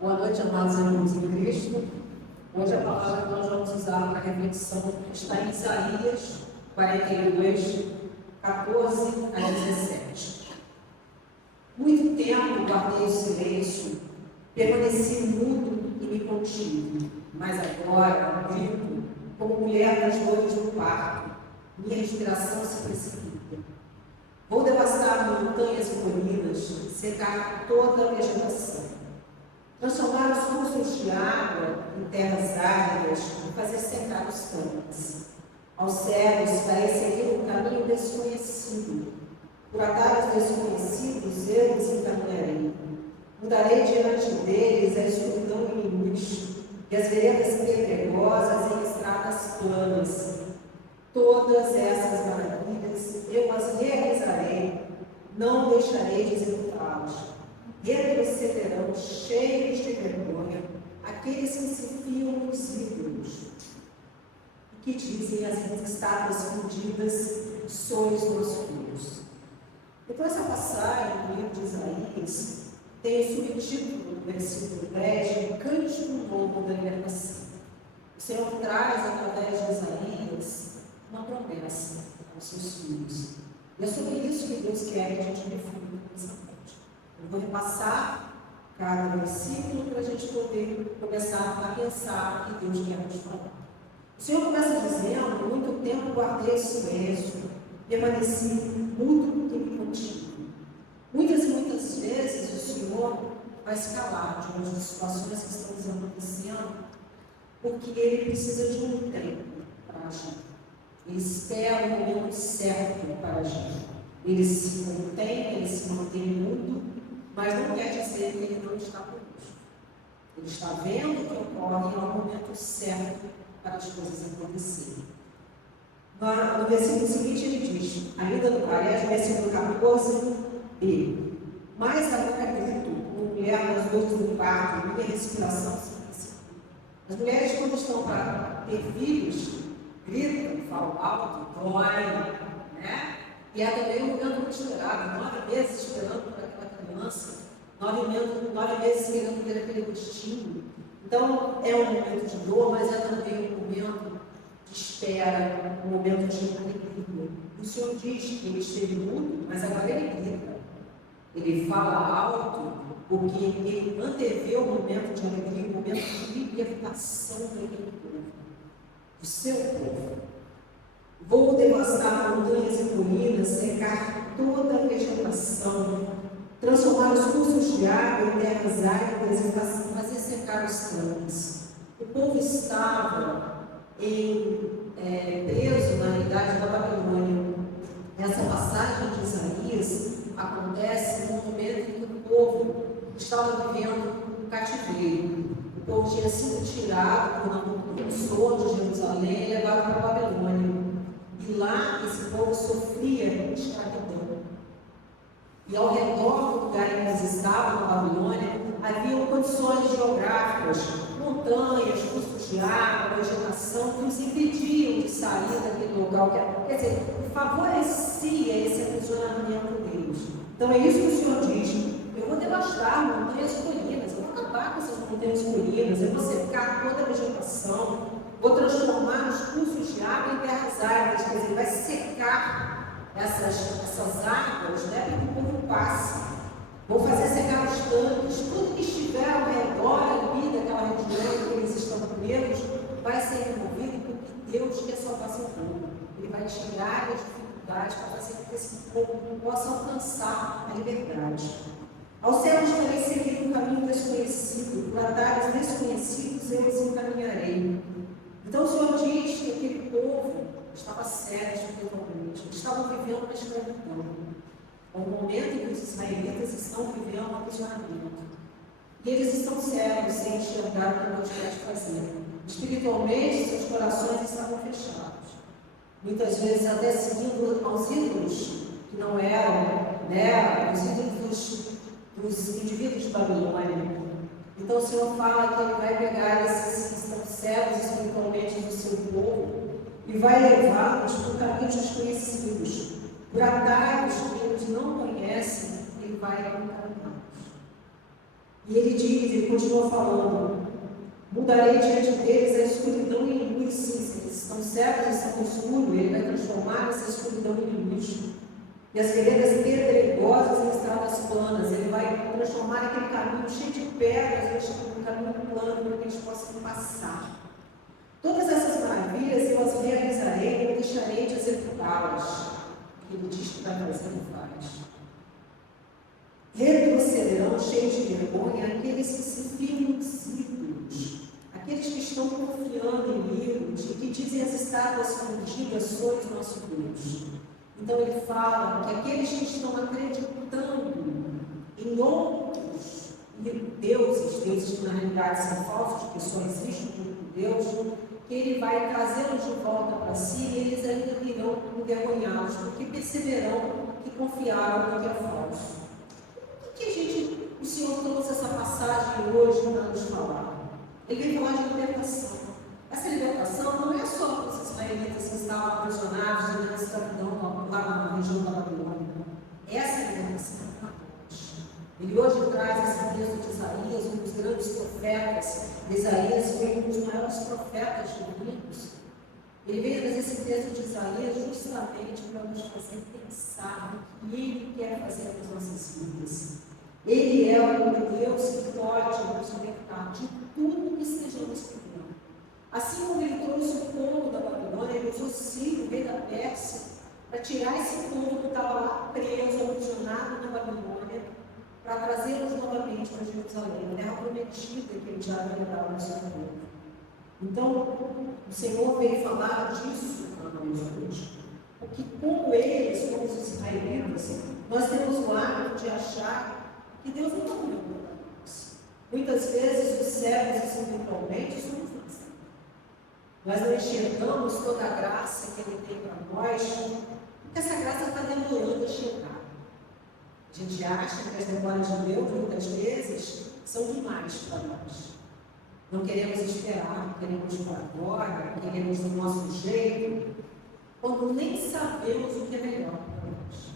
Boa noite, amados irmãos em Cristo. Hoje a palavra que nós vamos usar para reflexão está em Isaías 42, 14 a 17. Muito tempo guardei o silêncio, permaneci mudo e me contive, mas agora grito como mulher das dores do parto, minha respiração se precipita. Vou devastar montanhas e colinas, secar toda a vegetação, transformar os cursos de água em terras áridas e fazer secar os tanques. Aos cegos farei seguir um caminho desconhecido. Por atalhos desconhecidos eu os encaminharei. Mudarei diante deles a escuridão e luz, e as veredas pedregosas em estradas planas. Todas essas maravilhas eu as realizarei, não deixarei de executá-las. Retrocederão cheios de vergonha aqueles que se fiam nos ídolos e que dizem as estátuas fundidas, sois nossos filhos. Então essa passagem do livro de Isaías tem o subtítulo do versículo 10, o cântico novo da libertação. O Senhor traz através de Isaías uma promessa aos seus filhos. E é sobre isso que Deus quer que a gente reflita nessa noite. Eu vou repassar cada versículo para a gente poder começar a pensar o que Deus quer nos falar. O Senhor começa dizendo: muito tempo guardei o silêncio, permaneci mudo e me contive. Muitas e muitas vezes o Senhor vai se calar diante das situações que estão acontecendo, porque Ele precisa de um tempo para agir. Ele espera o momento certo para agir. Ele se contém, ele se mantém mudo, mas não quer dizer que ele não está conosco. Ele está vendo o que ocorre e é o momento certo para as coisas acontecerem. No versículo seguinte ele diz, ainda no versículo 14b, mas agora grito, como mulher nas dores do parto, minha respiração se precipita. As mulheres, quando estão para ter filhos, gritam, falam alto, doem, né? E é também um momento muito esperado, 9 meses esperando para aquela criança, 9 meses esperando ter aquele gostinho. Então, é um momento de dor, mas é também um momento de espera, um momento de alegria. O Senhor diz que ele esteve mudo, mas agora ele grita. Ele fala alto, porque ele anteveu o momento de alegria, o momento de libertação daquele povo, do seu povo. Vou devastar montanhas e colinas, secar toda a vegetação, transformar os cursos de água em terras áridas e fazer secar os tanques. O povo estava preso na idade da Babilônia. Essa passagem de Isaías acontece no momento em que o povo estava vivendo um cativeiro. O povo tinha sido tirado por Nabucodonosor de Jerusalém e levado para a Babilônia. E lá esse povo sofria escravidão. E ao redor do lugar em que eles estavam, na Babilônia, haviam condições geográficas, montanhas, cursos de água, vegetação, que os impediam de sair daquele local. Quer dizer, favorecia esse aprisionamento deles. Então é isso que o Senhor diz: eu vou devastar montanhas e colinas, eu vou acabar com essas montanhas e colinas, eu vou secar toda a vegetação, vou transformar os cursos de água em terras áridas, quer dizer, vai secar essas águas, né, para que o povo passe. Vou fazer secar os tanques, tudo que estiver ao redor ali daquela região em que eles estão presos vai ser removido, porque Deus quer salvar seu povo. Ele vai tirar as dificuldades para fazer com que esse povo possa alcançar a liberdade. Aos céus farei seguir um caminho desconhecido, por atalhos desconhecidos eu os encaminharei. Então o Senhor diz que aquele povo estava sério espiritualmente, eles estavam vivendo uma escravidão. É um momento em que os israelitas estão vivendo um aprisionamento. E eles estão cegos, sem enxergar o que Deus quer fazer. Espiritualmente, seus corações estavam fechados. Muitas vezes até seguindo aos ídolos, que não eram, né, os ídolos dos indivíduos de Babilônia. Então o Senhor fala que Ele vai pegar esses que estão cegos espiritualmente do seu povo e vai levá-los por caminhos desconhecidos, por atalhos que eles não conhecem, Ele vai encaminhá-los. E ele continua falando: mudarei diante deles a escuridão em luz. Sim, se eles estão cegos, estão no escuro, ele vai transformar essa escuridão em luz. E as veredas pedregosas em estradas planas, ele vai transformar aquele caminho cheio de pedras em um caminho plano para que eles possam passar. Todas essas maravilhas eu as realizarei e não deixarei de executá-las. Ele diz que vai fazer e faz. Retrocederão cheios de vergonha aqueles que se firmam nos ídolos, aqueles que estão confiando em ídolos e que dizem as estátuas fundidas: sois nosso Deus. Então ele fala que aqueles que estão acreditando em outros deuses que na realidade são falsos, porque só existe um único Deus, que ele vai trazê-los de volta para si e eles ainda virão envergonhados, porque perceberão que confiaram no que é falso. O Senhor trouxe essa passagem hoje para nos falar? Ele vem falar de libertação. Essa libertação não é só para os israelitas que estavam aprisionados durante a escravidão lá na região da Babilônia. Essa libertação é para nós. Ele hoje traz esse texto de Isaías, um dos grandes profetas. Isaías foi um dos maiores profetas bíblicos. Ele veio trazer esse texto de Isaías justamente para nos fazer pensar no que Ele quer fazer com as nossas vidas. Ele é o Deus que pode nos libertar de tudo que estejamos vivendo. Assim como Ele trouxe o povo da Babilônia, Ele usou Ciro, o rei da Pérsia, para tirar esse povo que estava lá preso, aprisionado na Babilônia, para trazê-los novamente para Jerusalém, a terra prometida que Ele já havia dado ao seu povo. Então, o Senhor veio falar disso para nós hoje. Porque como eles, como os israelitas, nós temos o hábito de achar que Deus não está olhando para nós. Muitas vezes os cegos espiritualmente somos nós. Nós não enxergamos toda a graça que Ele tem para nós, porque essa graça está demorando a chegar. A gente acha que as demoras de Deus, muitas vezes, são demais para nós. Não queremos esperar, queremos para agora, queremos do nosso jeito, quando nem sabemos o que é melhor para nós.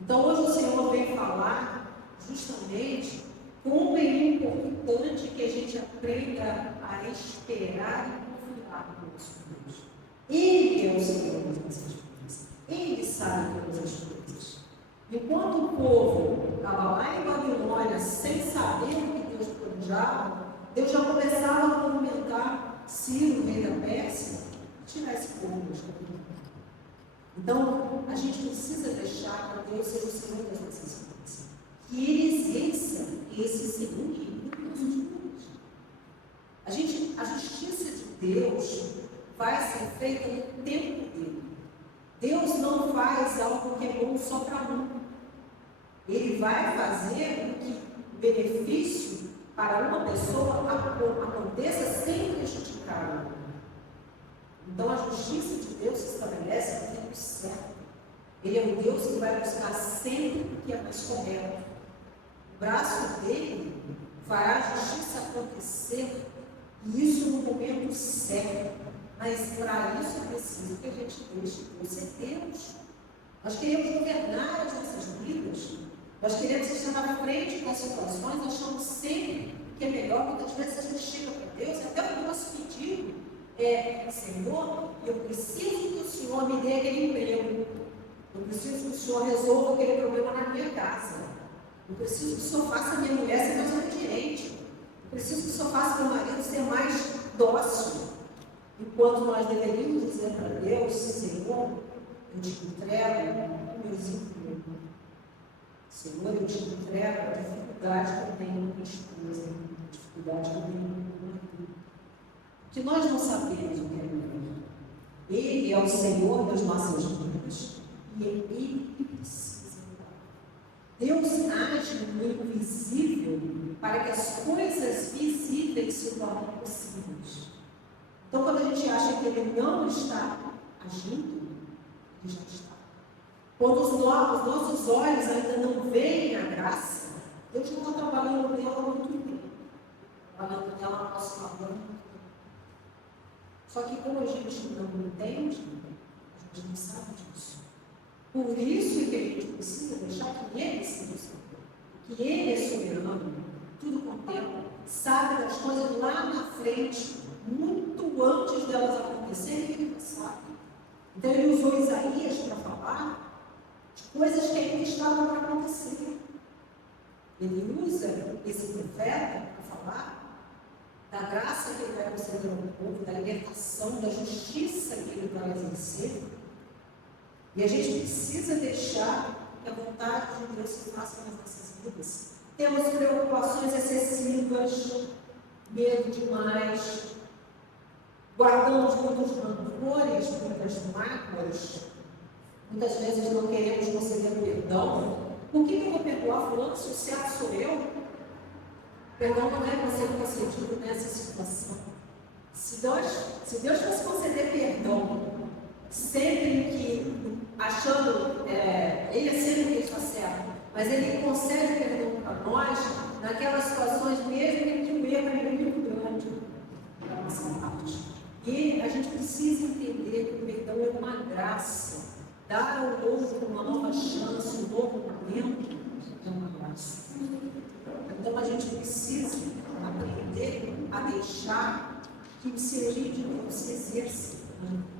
Então hoje o Senhor vem falar justamente como é importante que a gente aprenda a esperar e confiar no nosso Deus. Ele é o Senhor de todas as coisas. Ele sabe todas as coisas. Enquanto o povo estava lá em Babilônia sem saber o que Deus planejava, Deus já começava a movimentar Ciro, rei da Pérsia, e tirar esse povo das Babilônias. Então, a gente precisa deixar para Deus ser o Senhor das nossas vidas. Que Ele exerça esse senhorio nas nossas vidas. A justiça de Deus vai ser feita no tempo dele. Deus não faz algo que é bom só para um. Ele vai fazer com que o benefício para uma pessoa aconteça sem prejudicar a outra. Então a justiça de Deus se estabelece no tempo certo. Ele é um Deus que vai buscar sempre o que é mais correto. O braço dele fará a justiça acontecer, e isso no momento certo. Mas para isso é preciso que a gente deixe Deus ser Deus. Nós queremos governar as nossas vidas. Nós queremos estar na frente das situações, nós achamos sempre que é melhor. Muitas vezes a gente chega para Deus, até o nosso pedido é: Senhor, eu preciso que o Senhor me dê aquele emprego. Eu preciso que o Senhor resolva aquele problema na minha casa. Eu preciso que o Senhor faça a minha mulher ser mais obediente. Eu preciso que o Senhor faça meu marido ser mais dócil. Enquanto nós deveríamos dizer para Deus: Senhor, eu te entrego o meu desemprego. Senhor, eu te entrego a dificuldade que eu tenho com minha esposa, a dificuldade que eu tenho com meu marido. Que nós não sabemos o que é melhor. Ele é o Senhor das nossas vidas e Ele precisa dar. Deus age no invisível para que as coisas visíveis se tornem possíveis. Então, quando a gente acha que Ele não está agindo, Ele já está. Quando os nossos olhos ainda não veem a graça, Deus não está trabalhando nela muito bem. Trabalhando nela a nosso favor muito bem. Só que como a gente não entende, a gente não sabe disso. Por isso que a gente precisa deixar que Ele seja o Senhor. Que Ele é soberano. tudo com tempo, sabe das coisas lá na frente, muito antes delas acontecerem, ele sabe. Então ele usou Isaías para falar de coisas que ainda estavam para acontecer. Ele usa esse profeta para falar da graça que ele vai conceder ao povo, da libertação, da justiça que ele vai exercer. E a gente precisa deixar que a vontade de Deus se faça nas nossas vidas. Temos preocupações excessivas, medo demais, guardamos muitos rancores, muitas mágoas, muitas vezes não queremos conceder perdão. Por que eu vou perdoar fulano se o certo sou eu? Perdão não é ser concedido nessa situação. Se Deus fosse conceder perdão, sempre que, achando, ele é sempre que está certo, mas ele concede perdão para nós, naquelas situações mesmo em que o erro é muito grande da nossa parte. E a gente precisa entender que o perdão é uma graça. Dar ao outro uma nova chance, um novo momento, é uma graça. Então a gente precisa aprender a deixar que o senhorio de Deus se exerça,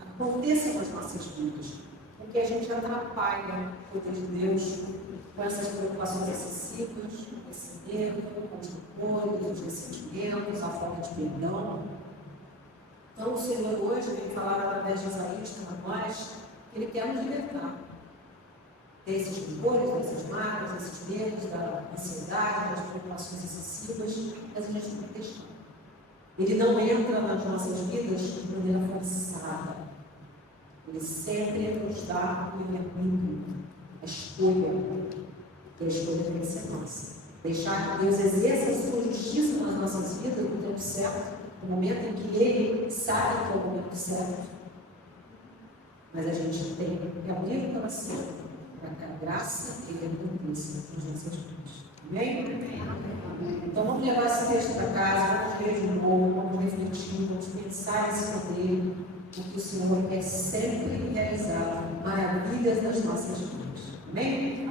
aconteça nas nossas vidas, porque a gente atrapalha o poder de Deus com essas preocupações excessivas, com esse medo, com os rancores, os ressentimentos, a falta de perdão. Então o Senhor hoje vem falar através de Isaías para nós, que Ele quer nos libertar desses rancores, dessas mágoas, desses medos, da ansiedade, das preocupações excessivas, mas a gente não tem deixar. Ele não entra nas nossas vidas de maneira forçada. Ele sempre nos dá o livre-arbítrio, a escolha, que a escolha tem que ser nossa. Deixar que Deus exerça a sua justiça nas nossas vidas no tempo certo, no momento em que Ele sabe que é o momento certo. Mas a gente tem que abrir o coração para que a graça e a aconteça nas nossas vidas. Amém? Então vamos levar esse texto para casa, vamos ler de novo, vamos refletir, vamos pensar nesse poder, porque o Senhor quer sempre realizar maravilhas nas nossas vidas. Amém?